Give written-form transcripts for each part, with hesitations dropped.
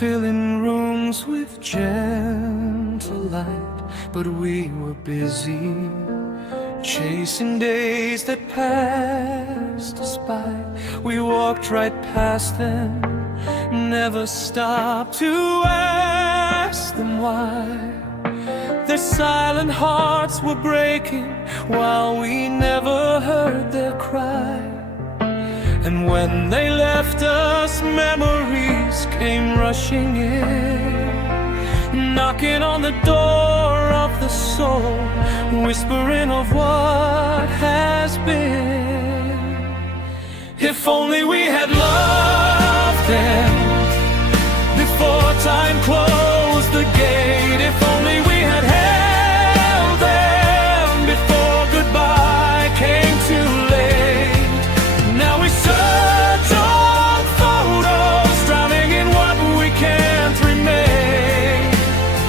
filling rooms with gentle light, but we were busy chasing days that passed us by. We walked right past them, never stopped to ask them why. Their silent hearts were breaking while we never heard their cry. And when they left us, memories came rushing in, knocking on the door of the soul, whispering of what has been. If only we had loved them before time closed the gate. If only we had held them before goodbye came too late. Now we search on photos, drowning in what we can't remain,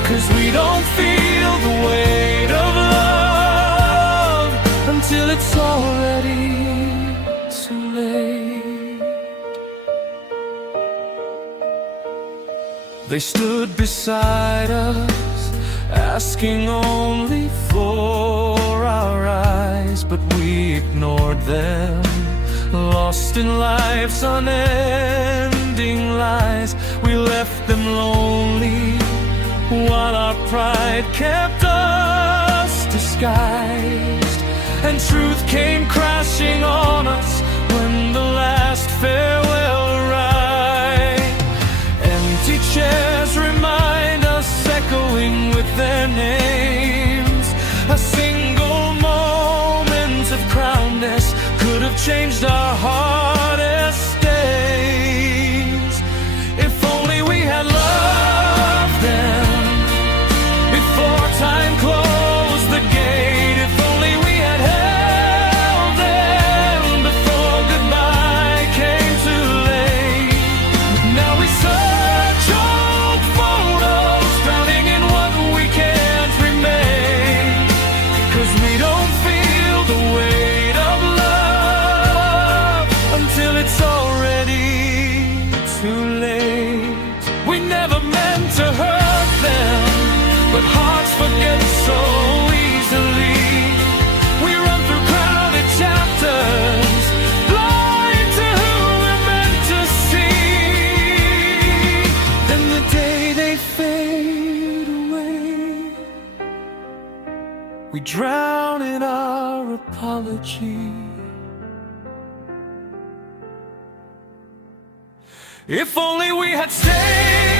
'cause we don't feel the weight of love until it's already too late. They stood beside us, asking only for our eyes, but we ignored them, lost in life's unending lies. We left them lonely while our pride kept us disguised, and truth came crashing on us when the last farewell arrived. Empty chairs remind us, echoing with their names. A single moment of calmness could have changed our hardest days. If only we had loved them before time closed the gate. If only we had held them before goodbye came too late. Now we search old photos, drowning in what we can't remain, 'cause we don't feel the weight of love until it's already too late. We never meant to hurt them, but hearts forget so easily. We run through crowded chapters, blind to who we're meant to see. Then the day they fade away, we drown in our apology. If only we had stayed